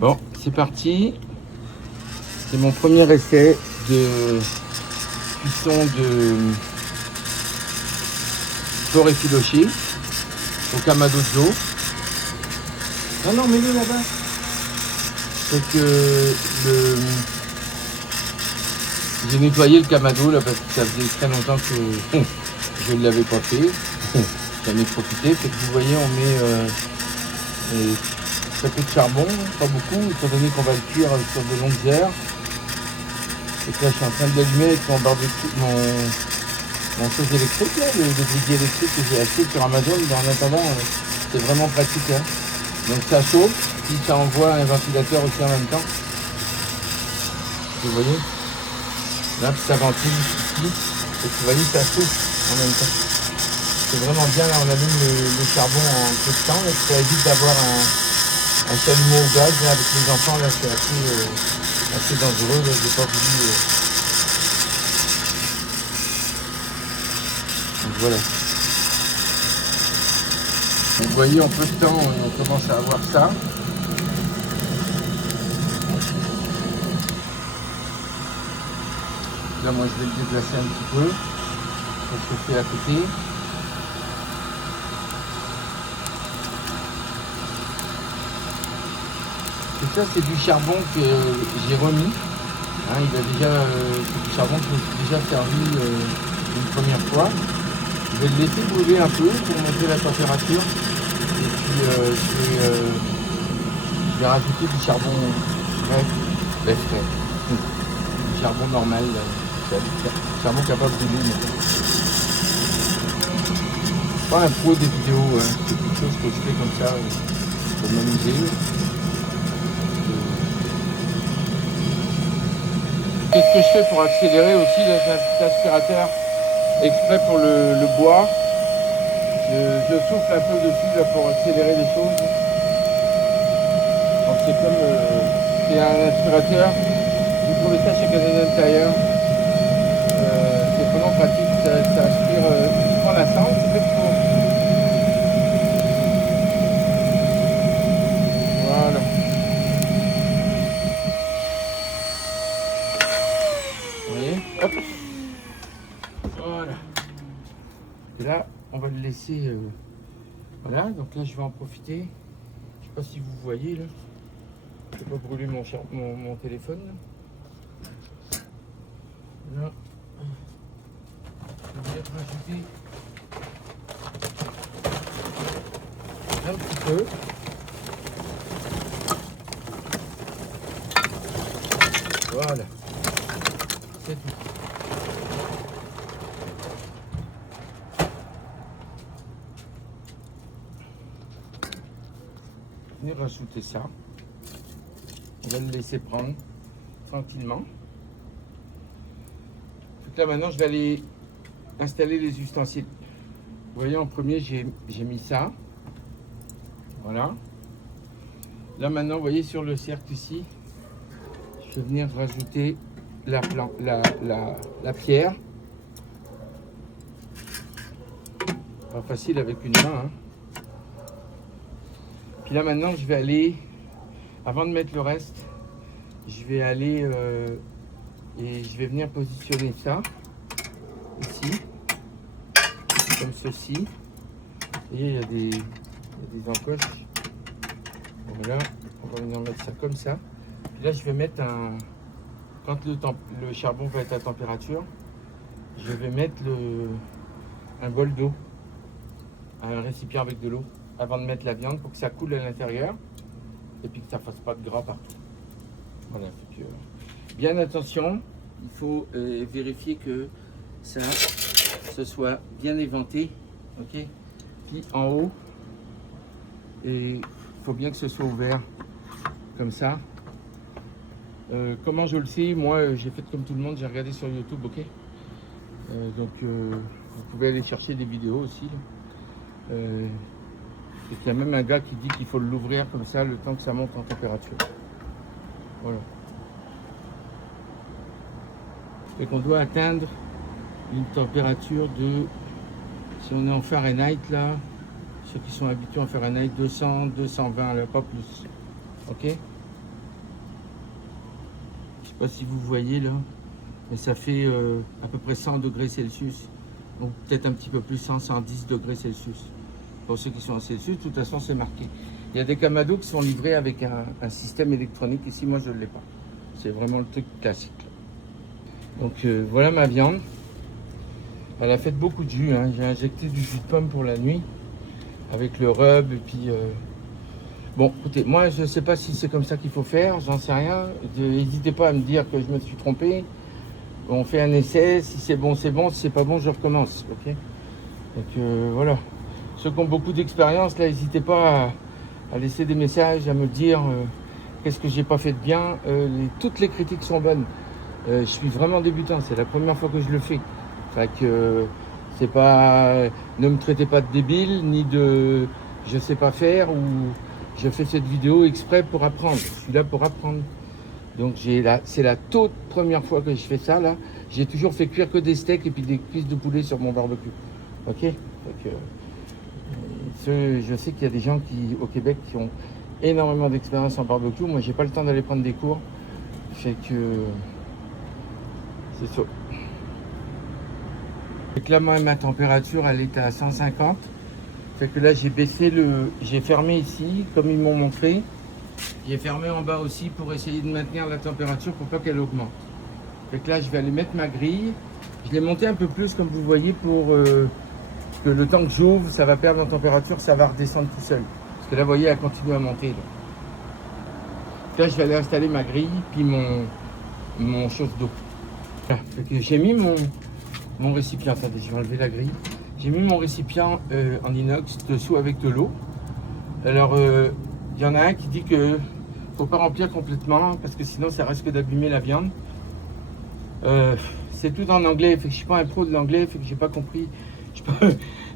Bon, c'est parti. C'est mon premier essai de cuisson de porc effiloché au kamado de Joe. Non, mets-le là-bas. C'est que j'ai nettoyé le kamado là parce que ça faisait très longtemps que je ne l'avais pas fait. J'en ai profité. Fait que vous voyez, on met très peu de charbon, pas beaucoup, étant donné qu'on va le cuire sur de longues heures. Et que là, je suis en train de l'allumer avec mon barbecue, mon chose électrique, là, le grille électrique que j'ai acheté sur Amazon. En attendant, c'est vraiment pratique. Hein. Donc ça chauffe, puis ça envoie un ventilateur aussi en même temps. Vous voyez, là, ça ventile ici. Et vous voyez, ça chauffe en même temps. C'est vraiment bien, là, on allume le charbon en peu de temps. Là, ça évite d'avoir un chalumeau au gaz. Là, avec les enfants, là, c'est assez dangereux. Là, j'ai pas voulu. Donc voilà. Vous voyez, en peu de temps, on commence à avoir ça. Là, moi, je vais le déplacer un petit peu pour chauffer à côté. Et ça, c'est du charbon que j'ai remis. Hein, il a déjà, c'est du charbon que j'ai déjà servi une première fois. Je vais le laisser brûler un peu pour monter la température. Et puis, je vais rajouter du charbon frais. Du charbon normal. Du charbon capable de brûler. Pas un pro des vidéos, hein. C'est quelque chose que je fais comme ça pour m'amuser. Qu'est-ce que je fais pour accélérer aussi? Là, j'ai un petit aspirateur exprès pour le bois. Je souffle un peu dessus là, pour accélérer les choses. Donc c'est comme c'est un aspirateur. J'ai trouvé ça chez Canadian Tire. C'est vraiment pratique. Ça aspire uniquement la cendre. C'est fait pour. Voilà. Vous voyez? Hop. Voilà. Et là, on va le laisser. Voilà, donc là, je vais en profiter. Je sais pas si vous voyez là. Je vais pas brûler mon téléphone. Là. Je vais rajouter un petit peu. Voilà. C'est tout. Venir rajouter ça. On va le laisser prendre tranquillement. Donc là maintenant je vais aller installer les ustensiles. Vous voyez, en premier j'ai mis ça. Voilà. Là maintenant vous voyez sur le cercle ici, je vais venir rajouter la pierre. Pas facile avec une main. Hein. Puis là maintenant je vais aller, avant de mettre le reste, je vais aller et je vais venir positionner ça ici, comme ceci. Vous voyez, il y a des encoches. Voilà, on va venir mettre ça comme ça. Puis là je vais mettre quand le charbon va être à température, je vais mettre un bol d'eau, un récipient avec de l'eau, avant de mettre la viande pour que ça coule à l'intérieur et puis que ça ne fasse pas de gras partout. Voilà, bien attention, il faut vérifier que ça se soit bien éventé, ok. Puis en haut, et il faut bien que ce soit ouvert comme ça. Comment je le sais? Moi, j'ai fait comme tout le monde, j'ai regardé sur YouTube, ok. Donc, vous pouvez aller chercher des vidéos aussi. Il y a même un gars qui dit qu'il faut l'ouvrir comme ça le temps que ça monte en température. Voilà. Et qu'on doit atteindre une température de, si on est en Fahrenheit là, ceux qui sont habitués en Fahrenheit, 200, 220, là, pas plus. Ok? sais pas si vous voyez là, mais ça fait à peu près 100 degrés Celsius. Donc peut-être un petit peu plus, 100, 110 degrés Celsius. Pour ceux qui sont en Celsius, de toute façon c'est marqué. Il y a des Kamado qui sont livrés avec un système électronique. Ici, moi je ne l'ai pas. C'est vraiment le truc classique. Donc voilà ma viande. Elle a fait beaucoup de jus, hein. J'ai injecté du jus de pomme pour la nuit avec le rub et puis bon écoutez, moi je sais pas si c'est comme ça qu'il faut faire, j'en sais rien. N'hésitez pas à me dire que je me suis trompé. On fait un essai, si c'est bon, si c'est pas bon, je recommence. Ok. Donc voilà. Ceux qui ont beaucoup d'expérience, là, n'hésitez pas à laisser des messages, à me dire qu'est-ce que j'ai pas fait de bien. Toutes les critiques sont bonnes. Je suis vraiment débutant, c'est la première fois que je le fais. Fait que c'est pas, ne me traitez pas de débile ni de je sais pas faire ou je fais cette vidéo exprès pour apprendre. Je suis là pour apprendre. Donc c'est la toute première fois que je fais ça là. J'ai toujours fait cuire que des steaks et puis des cuisses de poulet sur mon barbecue. Ok. Donc, je sais qu'il y a des gens au Québec qui ont énormément d'expérience en barbecue. Moi, j'ai pas le temps d'aller prendre des cours. Fait que c'est ça. Donc là, moi, ma température, elle est à 150. Fait que là, j'ai fermé ici, comme ils m'ont montré. J'ai fermé en bas aussi pour essayer de maintenir la température pour pas qu'elle augmente. Fait que là, je vais aller mettre ma grille. Je l'ai monté un peu plus, comme vous voyez, pour que le temps que j'ouvre, ça va perdre en température, ça va redescendre tout seul. Parce que là, vous voyez, elle continue à monter. Là, je vais aller installer ma grille, puis mon chose d'eau. J'ai mis mon récipient. Attendez, je vais enlever la grille. J'ai mis mon récipient en inox dessous avec de l'eau. Alors, il y en a un qui dit que faut pas remplir complètement parce que sinon ça risque d'abîmer la viande. C'est tout en anglais, fait que je suis pas un pro de l'anglais, fait que j'ai pas compris.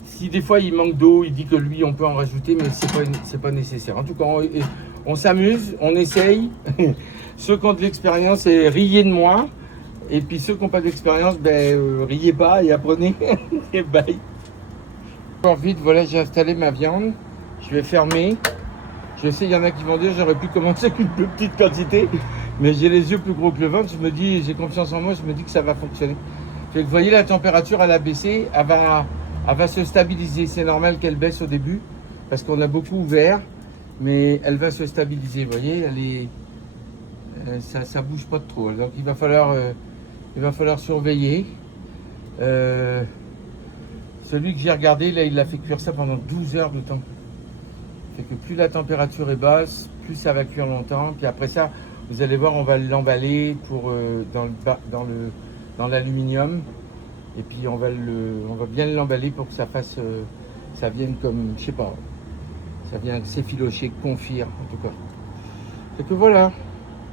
Si des fois il manque d'eau, il dit que lui on peut en rajouter, mais c'est pas nécessaire. En tout cas, on s'amuse, on essaye. Ceux qui ont de l'expérience, riez de moi. Et puis ceux qui n'ont pas d'expérience, riez pas et apprenez. Et bye. Encore vite, voilà, j'ai installé ma viande. Je vais fermer. Je sais, il y en a qui vont dire j'aurais pu commencer avec une plus petite quantité, mais j'ai les yeux plus gros que le ventre. Je me dis, j'ai confiance en moi, je me dis que ça va fonctionner. Fait que vous voyez, la température, elle a baissé, elle va se stabiliser. C'est normal qu'elle baisse au début, parce qu'on a beaucoup ouvert, mais elle va se stabiliser. Vous voyez, ça bouge pas de trop. Donc il va falloir surveiller. Celui que j'ai regardé, là, il a fait cuire ça pendant 12 heures de temps. Fait que plus la température est basse, plus ça va cuire longtemps. Puis après ça, vous allez voir, on va l'emballer dans l'aluminium. Et puis on va bien l'emballer pour que ça vienne comme, je sais pas, ça vienne s'effilocher, confire en tout cas. Fait que voilà.